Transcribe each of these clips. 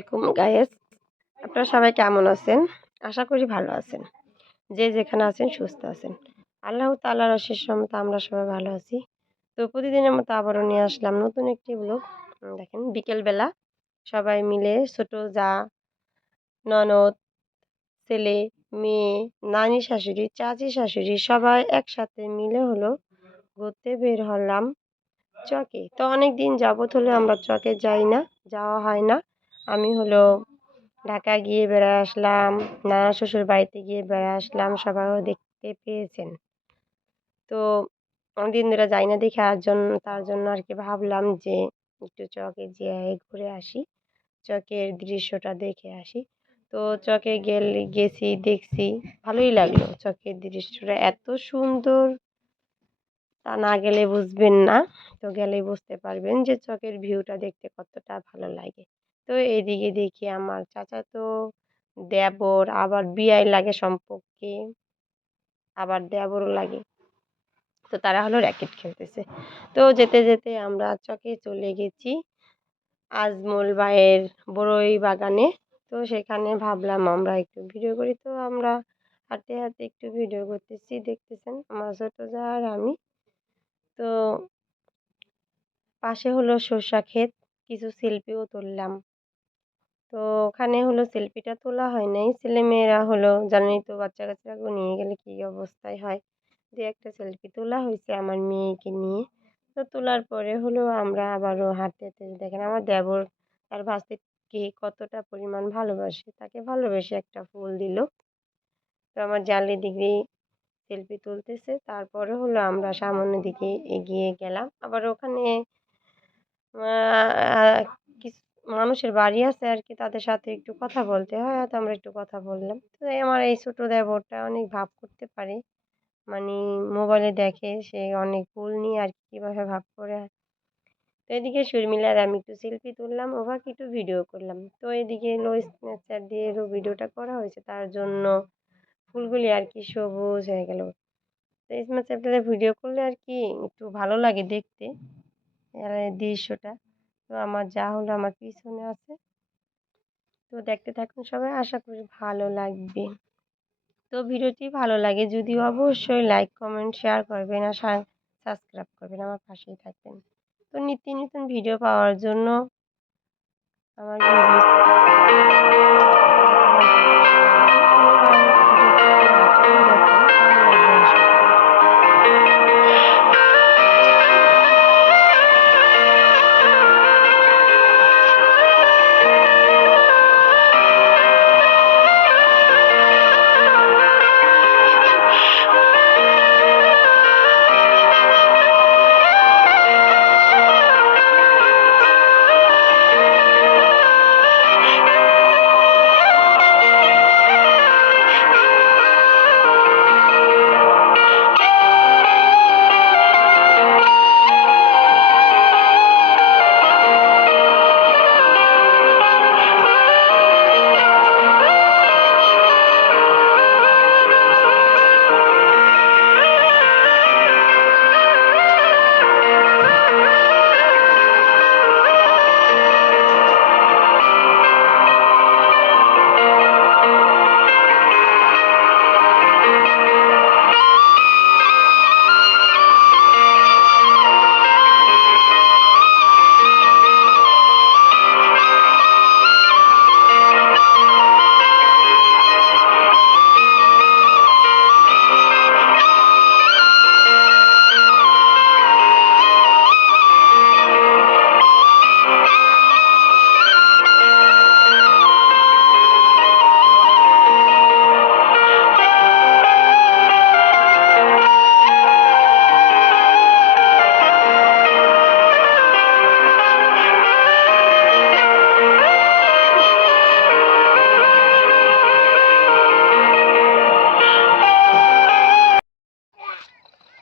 আলাইকুম গায়েস আপনারা সবাই কেমন আছেন? আশা করি ভালো আছেন। যে যেখানে আছেন, সুস্থ আছেন। আল্লাহ তাল্লাহ রশের মতো আমরা সবাই ভালো আছি। তো প্রতিদিনের মতো আবারও নিয়ে আসলাম নতুন একটি ব্লগ দেখেন, বিকেলবেলা সবাই মিলে ছোট যা, ননদ, ছেলে, মেয়ে, নানি, শাশুড়ি, চাচি, শাশুড়ি সবাই একসাথে মিলে হলো ঘুরতে বের হলাম চকে। তো অনেক দিন যাবত হলে আমরা চকে যাই না, যাওয়া হয় না। আমি হলো ঢাকা গিয়ে বেড়া আসলাম নানা শ্বশুর বাড়িতে গিয়ে বেড়া আসলাম সবাইও দেখতে পেয়েছেন। তো অনেকদিন ধরে যাই না দেখে, আর জন্য তার জন্য আর কি ভাবলাম যে একটু চকে যেয়ে ঘুরে আসি, চকের দৃশ্যটা দেখে আসি। তো চকে গেলে, গেছি, দেখছি, ভালোই লাগল চকের দৃশ্যটা, এত সুন্দর। তা না গেলে বুঝবেন না, তো গেলেই বুঝতে পারবেন যে চকের ভিউটা দেখতে কতটা ভালো লাগে। তো এদিকে দেখি আমার চাচাতো দেবর আবার বিয়াই লাগে সম্পর্কে, আবার দেবরও লাগে। তো তারা হলো র্যাকেট খেলতেছে। তো যেতে যেতে আমরা চকে চলে গেছি আজমল ভাইয়ের বড়ই বাগানে। তো সেখানে ভাবলাম আমরা একটু ভিডিও করি। তো আমরা হাতে হাতে একটু ভিডিও করতেছি। দেখতেছেন আমার ছোটো যা আর আমি। তো পাশে হলো সর্ষা ক্ষেত, কিছু সেলফিও তুললাম। তো ওখানে হলো সেলফিটা তোলা হয় নাই। ছেলেমেয়েরা হলো জানেনই তো বাচ্চা কাচ্চাকে নিয়ে গেলে কী অবস্থায় হয়। দু একটা সেলফি তোলা হয়েছে আমার মেয়েকে নিয়ে। তো তোলার পরে হলো আমরা আবারও হাঁটতে দেখেন আমার দেবর তার ভাস্তিকে কতটা পরিমাণ ভালোবাসে, তাকে ভালোবেসে একটা ফুল দিল। তো আমার জানলে দিকে সেলফি তুলতেছে। তারপরে হলো আমরা সামনের দিকে এগিয়ে গেলাম। আবার ওখানে মানুষের বাড়ি আছে আর কি তাদের সাথে একটু কথা বলতে হয়, হয়তো আমরা একটু কথা বললাম। তো আমার এই ছোটো দেবরটা অনেক ভাব করতে পারে। মানে মোবাইলে দেখে, সে অনেক ভুল নিয়ে আর কি কীভাবে ভাব করে। তো এদিকে শর্মিলার আমি একটু সেলফি তুললাম, ওভাকে একটু ভিডিও করলাম। তো এদিকে লো স্ন্যাপচ্যাট দিয়ে ভিডিওটা করা হয়েছে, তার জন্য ফুলগুলি আর কি সবুজ হয়ে গেল। তো স্ন্যাপচ্যাটে ভিডিও করলে আর কি একটু ভালো লাগে দেখতে দৃশ্যটা। তো আমার যা হলো আমার পিছনে আছে। তো দেখতে থাকুন সবাই, আশা করি ভালো লাগবে। তো ভিডিওটি ভালো লাগে যদি অবশ্যই লাইক কমেন্ট শেয়ার করবেন আর সাবস্ক্রাইব করবেন আমার পাশেই থাকবেন। তো নিত্য নতুন ভিডিও পাওয়ার জন্য আমার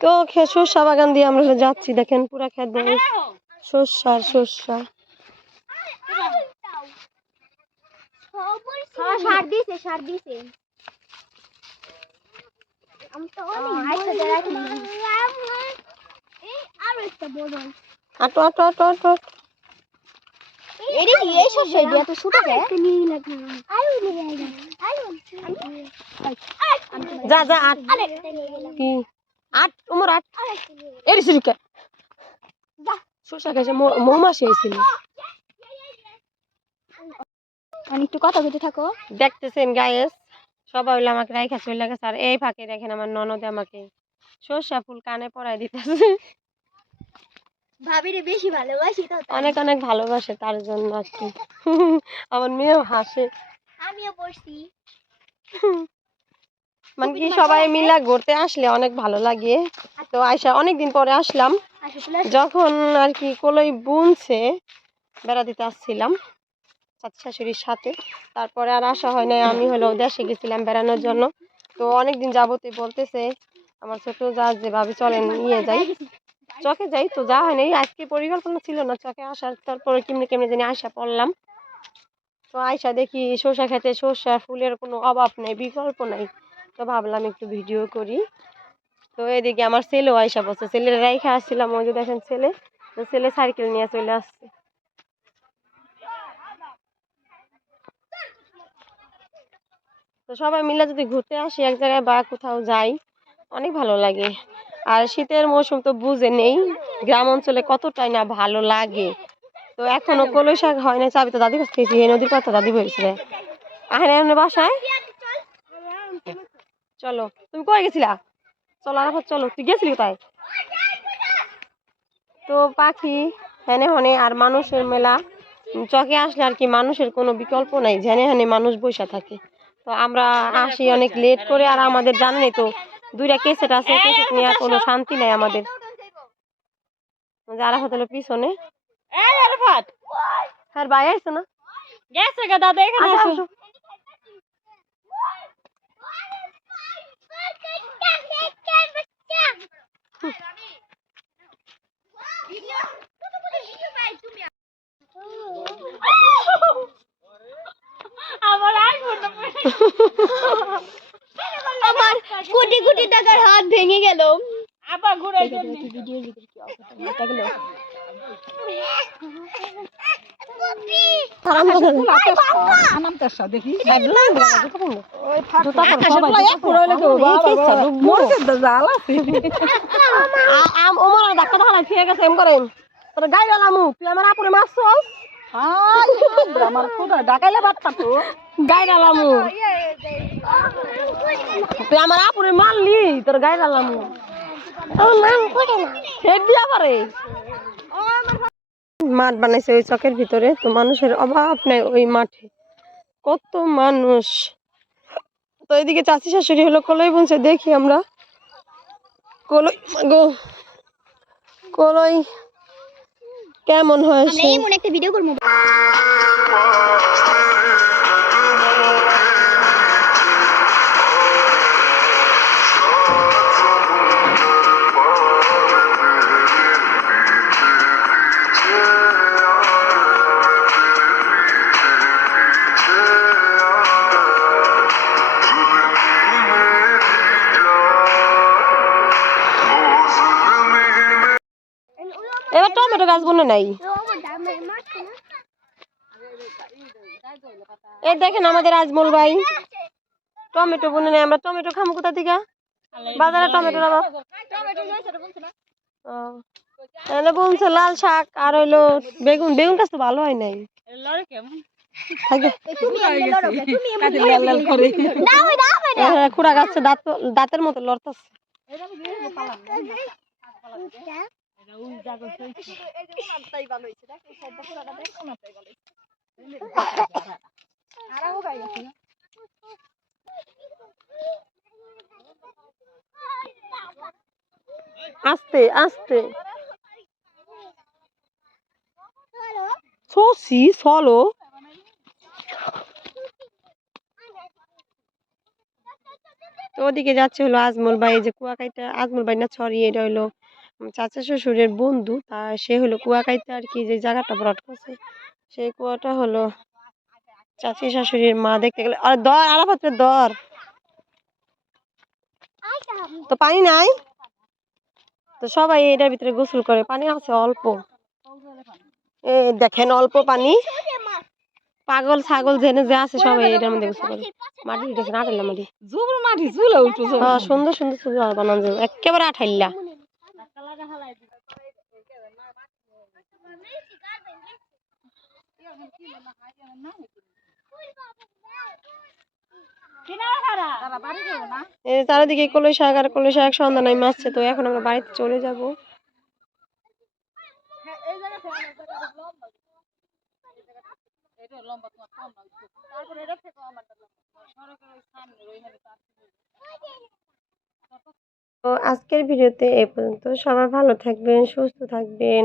তো খে সর্ষা বাগান দিয়ে আমরা যাচ্ছি দেখেন পুরা খেত সর্ষা সর্ষা। বড় আটো আটো আটো আটো। যা যা আট। কি? আট উমর আট। এরি সিরিকা শসা খাইছে মৌমাছি হয়েছিল আমি একটু কথা বলতে থাকো। দেখতেছেন গায়েস সবাই হইল আমাকে রাইখা চলে গেছে। আর এই ফাঁকে দেখেন আমার ননদে আমাকে। সর্ষা ফুল কানে পরাই দিতেছে। ভাবিরে বেশি ভালোবাসি তো অনেক অনেক ভালোবাসে তার জন্য আর কি। আমার মেয়েও হাসে। আমিও পড়ছি মানে কি সবাই মিলা ঘুরতে আসলে অনেক ভালো লাগে? তো আয়সা অনেকদিন পরে আসলাম। যখন আর কি কলই বুনছে বেড়া দিতে আসছিলাম চাচি শাশুড়ির সাথে। তারপরে আর আসা হয় নাই আমি হলো দেশে গেছিলাম বেড়ানোর জন্য। তো অনেকদিন যাবতই বলতেছে আমার ছোট যা যে ভাবি চলেন নিয়ে যাই। চকে যাই তো যা হয় নাই আজকে পরিকল্পনা ছিল না চকে আসার তারপরে কেমনি কেমনি জানি আয়সা পড়লাম তো আয়সা দেখি শসা খেতে শসা ফুলের কোনো অভাব নেই বিকল্প নাই। তো ভাবলাম একটু ভিডিও করি। তো এদিকে আমার ছেলেও আয়সা বসে ছেলের রাইখা আসছিলাম ওই যে দেখেন ছেলে। তো ছেলে সাইকেল নিয়ে চলে আসছে। তো সবাই মিলে যদি ঘুরতে আসি, এক জায়গায় বা কোথাও যাই, অনেক ভালো লাগে। আর শীতের মৌসুম তো বুঝে নেই, গ্রাম অঞ্চলে কতটাই না ভালো লাগে। তো এখনও কলই শাক হয় না চাবি তো দাদি কাছ থেকে নদীর কথা দাদি বলছিল আহেন, এমনি বাসায়? চলো তুমি কই গেছিলা? চলো আরাফাত চলো। তুই গেছিলি কোথায়? তো পাখি হেনে হনে আর মানুষের মেলা। চকে আসলে আর কি মানুষের কোনো বিকল্প নাই জেনে হেনে মানুষ বসে থাকে। তো আমরা আসি অনেক লেট করে আর আমাদের জানেনই তো দুইটা কেসেট আছে কেসেট নিয়ে আর কোনো শান্তি নাই আমাদের। যারা হলো পিছনে। এই আরফাত। আর ভাই আইসো না? গেছে গা দাদা এখানে আসো, আসো আসো। আমার কোটি কোটি টাকার হাত ভেঙে গেল। আবার ঘুরে ভিডিওর ভিতরে কি অবস্থা? গেল আমার আপুরে মারছস? হাই ডাকাইলে বাচ্চা তো। গাড়ি আলামু তুই আমার আপুরে মারলি তোর গাড়ি আলামু তোর নাম করে না। হেড দিয়া পারে মাঠ বানাইছে ওই চকের ভিতরে, তো মানুষের অভাব নেই ওই মাঠে। কত মানুষ। তো এদিকে চাচি শাশুড়ি হলো কলই বুনছে, দেখি আমরা। কলই, গো, কলই কেমন হয় এই মনে একটা ভিডিও করব। নাই। এই দেখেন আমাদের আজমল ভাই। টমেটো বনে নাই, আমরা টমেটো খামো কোথা থেকে? বাজারে টমেটো ও, তাহলে বলছে লাল শাক আর হইল বেগুন। বেগুন গাছ তো ভালো হয় নাই। আস্তে আস্তে। সসি সলো। তো ওদিকে যাচ্ছে হলো আজমল ভাই এই যে কুয়াকাইটা আজমল ভাই না সরি এটা হলো আমার চাচা শ্বশুরের বন্ধু তা সে হলো কুয়াকাইতে আর কি যে জায়গাটা ভরাট করছে সেই কুয়াটা হলো চাচি শাশুড়ির মা দেখতে গেলে আর দর আলাপাত্রের দর। তো পানি নাই? তো সবাই এটার ভিতরে গোসল করে পানি আছে অল্প। এ দেখেন অল্প পানি। পাগল ছাগল জেনে যে আছে সবাই এটার মধ্যে গোসল করে। মাটি উঠেছে না আঠাইলা মাটি। জুবুর মাটি ঝুলে উঠু হ্যাঁ সুন্দর সুন্দর ছবি বানানো যাবে একেবারে আঠাইলা তারা বাড়ি যাব না এই যে চারিদিকে কলই শাক আর কলই শাক, সন্ধ্যা নাই মাসছে তো, এখন আমরা বাড়িতে চলে যাব। তো আজকের ভিডিওতে এ পর্যন্ত। সবাই ভালো থাকবেন, সুস্থ থাকবেন।